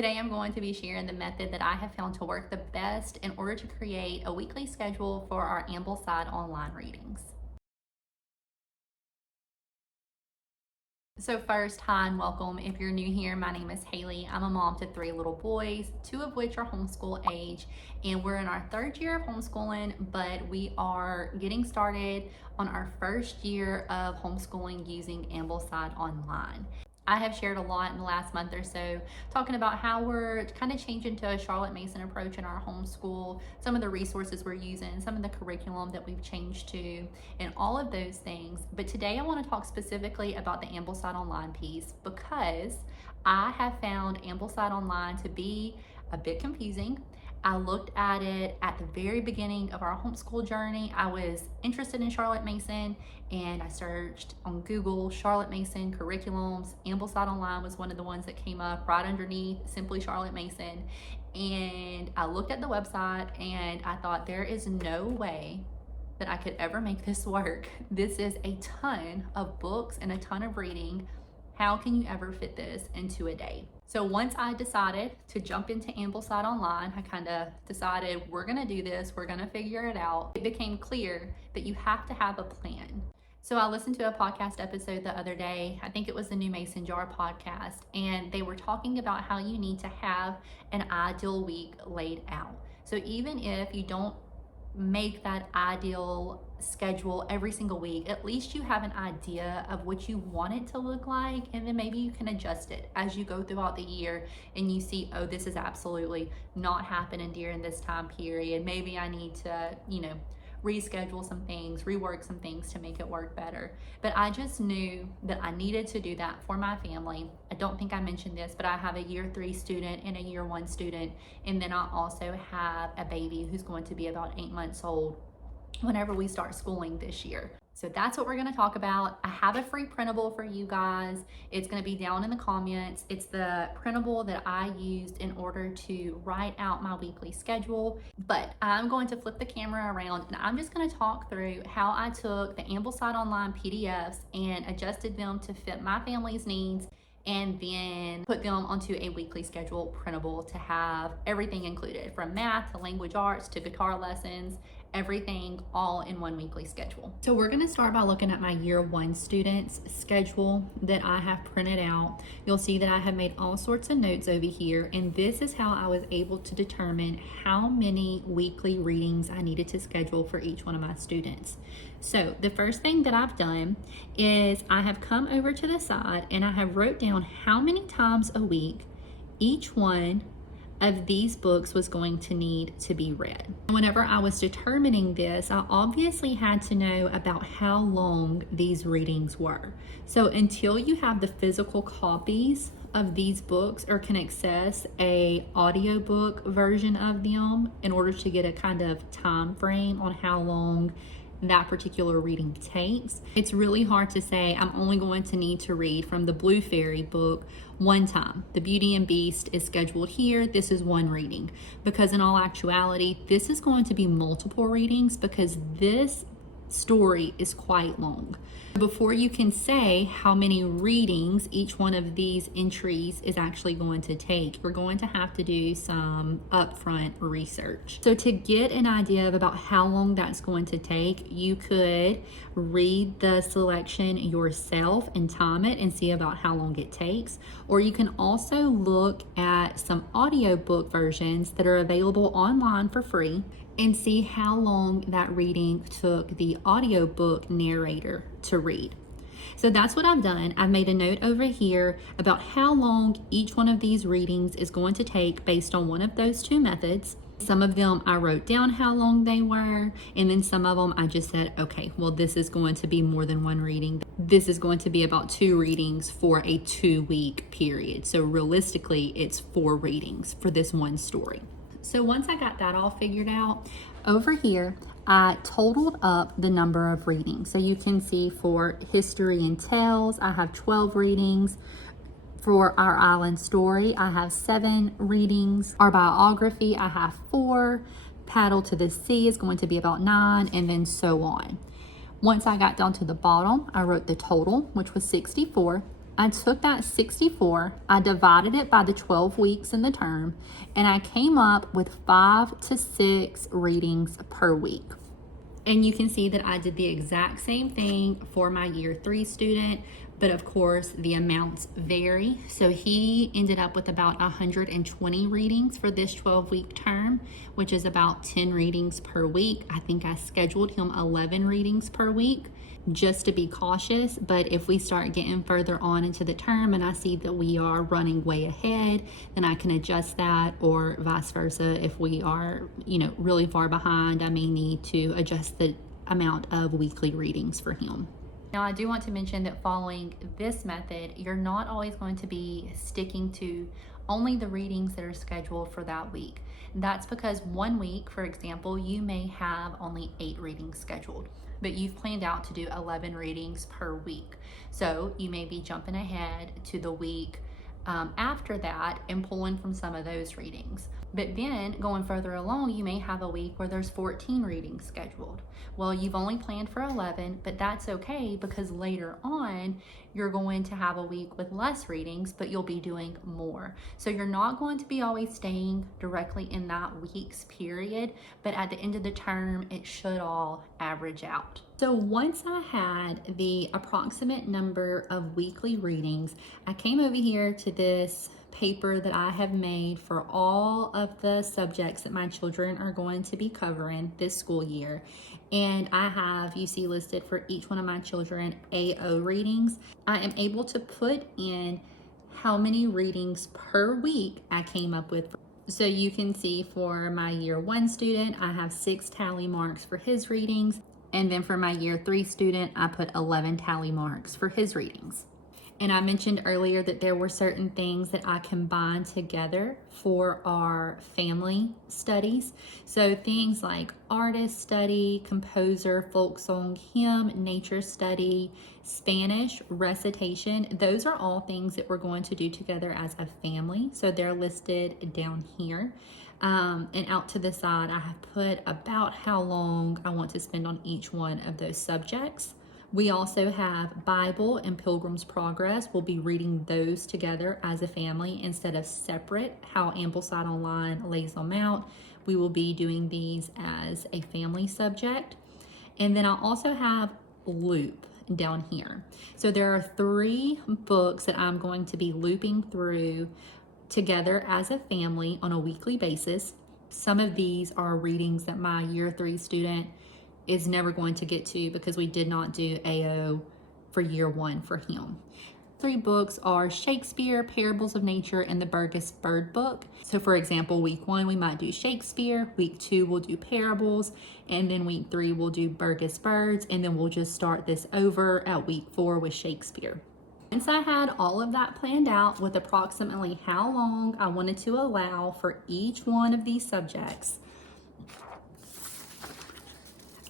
Today I'm going to be sharing the method that I have found to work the best in order to create a weekly schedule for our Ambleside Online readings. So first, hi and welcome. If you're new here, my name is Haley. I'm a mom to 3 little boys, 2 of which are homeschool age, and we're in our 3rd year of homeschooling, but we are getting started on our 1st year of homeschooling using Ambleside Online. I have shared a lot in the last month or so talking about how we're kind of changing to a Charlotte Mason approach in our homeschool, some of the resources we're using, some of the curriculum that we've changed to, and all of those things. But today I want to talk specifically about the Ambleside Online piece because I have found Ambleside Online to be a bit confusing. I looked at it at the very beginning of our homeschool journey. I was interested in Charlotte Mason and I searched on Google Charlotte Mason curriculums. Ambleside Online was one of the ones that came up right underneath Simply Charlotte Mason. And I looked at the website and I thought, there is no way that I could ever make this work. This is a ton of books and a ton of reading. How can you ever fit this into a day? So once I decided to jump into Ambleside Online, I kind of decided we're gonna do this, we're gonna figure it out. It became clear that you have to have a plan. So I listened to a podcast episode the other day, I think it was the New Mason Jar podcast, and they were talking about how you need to have an ideal week laid out. So even if you don't make that ideal schedule every single week, at least you have an idea of what you want it to look like, and then maybe you can adjust it as you go throughout the year and you see, oh, this is absolutely not happening during this time period. Maybe I need to, reschedule some things, rework some things to make it work better. But I just knew that I needed to do that for my family. I don't think I mentioned this, but I have a year 3 student and a year 1 student. And then I also have a baby who's going to be about 8 months old whenever we start schooling this year. So that's what we're going to talk about. I have a free printable for you guys. It's going to be down in the comments. It's the printable that I used in order to write out my weekly schedule. But I'm going to flip the camera around and I'm just going to talk through how I took the Ambleside Online PDFs and adjusted them to fit my family's needs, and then put them onto a weekly schedule printable to have everything included, from math to language arts to guitar lessons, everything all in one weekly schedule. So we're going to start by looking at my year 1 students schedule that I have printed out. You'll see that I have made all sorts of notes over here, and this is how I was able to determine how many weekly readings I needed to schedule for each one of my students. So the first thing that I've done is I have come over to the side and I have wrote down how many times a week each one of these books was going to need to be read. Whenever I was determining this, I obviously had to know about how long these readings were. So until you have the physical copies of these books or can access a audiobook version of them in order to get a kind of time frame on how long that particular reading takes, it's really hard to say I'm only going to need to read from the Blue Fairy book one time. The Beauty and Beast is scheduled here. This is one reading, because in all actuality, this is going to be multiple readings because this story is quite long. Before you can say how many readings each one of these entries is actually going to take, you're going to have to do some upfront research. So to get an idea of about how long that's going to take, you could read the selection yourself and time it and see about how long it takes. Or you can also look at some audiobook versions that are available online for free and see how long that reading took the audiobook narrator to read. So that's what I've done. I've made a note over here about how long each one of these readings is going to take based on one of those 2 methods. Some of them I wrote down how long they were, and then some of them I just said, okay, well, this is going to be more than 1 reading. This is going to be about 2 readings for a 2-week period. So realistically, it's 4 readings for this one story. So once I got that all figured out, over here, I totaled up the number of readings. So you can see for History and Tales, I have 12 readings. For Our Island Story, I have 7 readings. Our Biography, I have 4. Paddle to the Sea is going to be about 9, and then so on. Once I got down to the bottom, I wrote the total, which was 64. I took that 64, I divided it by the 12 weeks in the term, and I came up with 5 to 6 readings per week. And you can see that I did the exact same thing for my year 3 student, but of course the amounts vary. So he ended up with about 120 readings for this 12-week term, which is about 10 readings per week. I think I scheduled him 11 readings per week just to be cautious, but if we start getting further on into the term and I see that we are running way ahead, then I can adjust that, or vice versa. If we are, really far behind, I may need to adjust the amount of weekly readings for him. Now, I do want to mention that following this method, you're not always going to be sticking to only the readings that are scheduled for that week. That's because one week, for example, you may have only 8 readings scheduled, but you've planned out to do 11 readings per week. So you may be jumping ahead to the week after that and pulling from some of those readings. But then going further along, you may have a week where there's 14 readings scheduled. Well, you've only planned for 11, but that's okay, because later on you're going to have a week with less readings, but you'll be doing more. So you're not going to be always staying directly in that week's period, but at the end of the term, it should all average out. So once I had the approximate number of weekly readings, I came over here to this paper that I have made for all of the subjects that my children are going to be covering this school year. And I have, you see listed for each one of my children, AO readings. I am able to put in how many readings per week I came up with. So you can see for my year 1 student, I have 6 tally marks for his readings. And then for my year 3 student, I put 11 tally marks for his readings. And I mentioned earlier that there were certain things that I combined together for our family studies. So things like artist study, composer, folk song, hymn, nature study, Spanish, recitation. Those are all things that we're going to do together as a family. So they're listed down here. And out to the side, I have put about how long I want to spend on each one of those subjects. We also have Bible and Pilgrim's Progress. We'll be reading those together as a family instead of separate, how Ambleside Online lays them out. We will be doing these as a family subject. And then I also have Loop down here. So there are 3 books that I'm going to be looping through together as a family on a weekly basis. Some of these are readings that my year 3 student is never going to get to because we did not do AO for year 1 for him. 3 books are Shakespeare, Parables of Nature, and the Burgess Bird Book. So for example, week 1 we might do Shakespeare, week 2 we'll do Parables, and then week 3 we'll do Burgess Birds, and then we'll just start this over at week 4 with Shakespeare. Once I had all of that planned out with approximately how long I wanted to allow for each one of these subjects,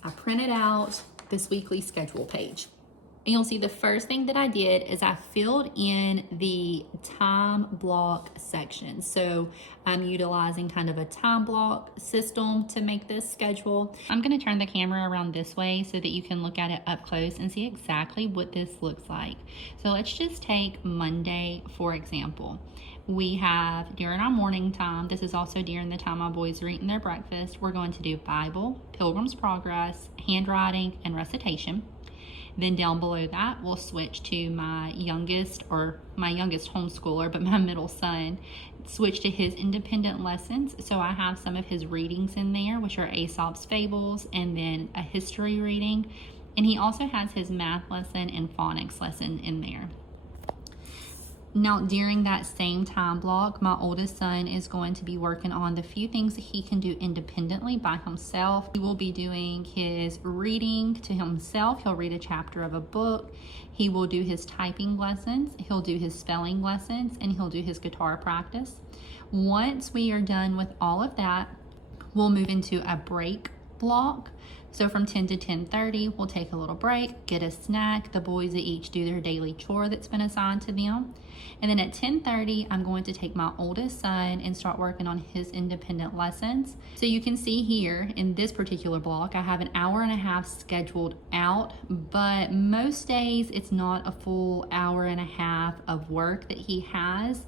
I printed out this weekly schedule page. And you'll see the first thing that I did is I filled in the time block section. So I'm utilizing kind of a time block system to make this schedule. I'm going to turn the camera around this way so that you can look at it up close and see exactly what this looks like. So let's just take Monday, for example. We have during our morning time, this is also during the time my boys are eating their breakfast, we're going to do Bible, Pilgrim's Progress, handwriting, and recitation. Then down below that, we'll switch to my youngest homeschooler, but my middle son, switch to his independent lessons. So I have some of his readings in there, which are Aesop's Fables, and then a history reading. And he also has his math lesson and phonics lesson in there. Now, during that same time block, my oldest son is going to be working on the few things that he can do independently by himself. He will be doing his reading to himself. He'll read a chapter of a book. He will do his typing lessons. He'll do his spelling lessons, and he'll do his guitar practice. Once we are done with all of that, we'll move into a break block. So from 10 to 10:30, we'll take a little break, get a snack. The boys will each do their daily chore that's been assigned to them. And then at 10:30, I'm going to take my oldest son and start working on his independent lessons. So you can see here in this particular block, I have an hour and a half scheduled out, but most days it's not a full hour and a half of work that he has.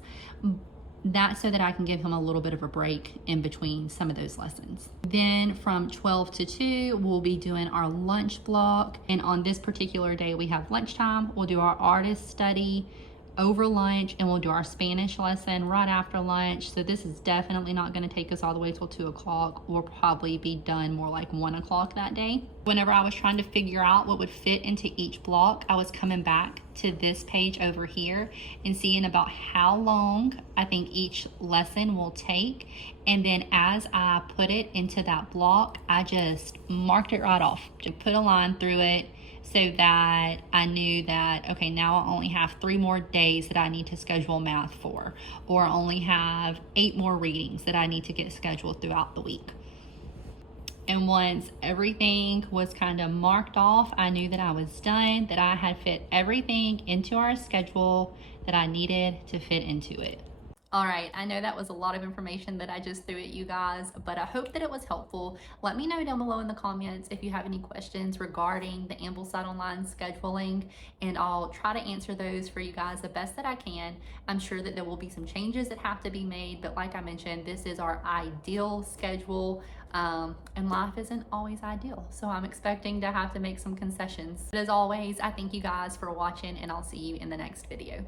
That's so that I can give him a little bit of a break in between some of those lessons. Then from 12 to 2, we'll be doing our lunch block. And on this particular day, we have lunchtime. We'll do our artist study over lunch, and we'll do our Spanish lesson right after lunch. So this is definitely not going to take us all the way till 2 o'clock. We'll probably be done more like 1 o'clock that day. Whenever I was trying to figure out what would fit into each block, I was coming back to this page over here and seeing about how long I think each lesson will take. And then as I put it into that block, I just marked it right off. Just put a line through it, so that I knew that, okay, now I only have 3 more days that I need to schedule math for, or I only have 8 more readings that I need to get scheduled throughout the week. And once everything was kind of marked off, I knew that I was done, that I had fit everything into our schedule that I needed to fit into it. All right, I know that was a lot of information that I just threw at you guys, but I hope that it was helpful. Let me know down below in the comments if you have any questions regarding the Ambleside Online scheduling, and I'll try to answer those for you guys the best that I can. I'm sure that there will be some changes that have to be made, but like I mentioned, this is our ideal schedule, and life isn't always ideal. So I'm expecting to have to make some concessions. But as always, I thank you guys for watching, and I'll see you in the next video.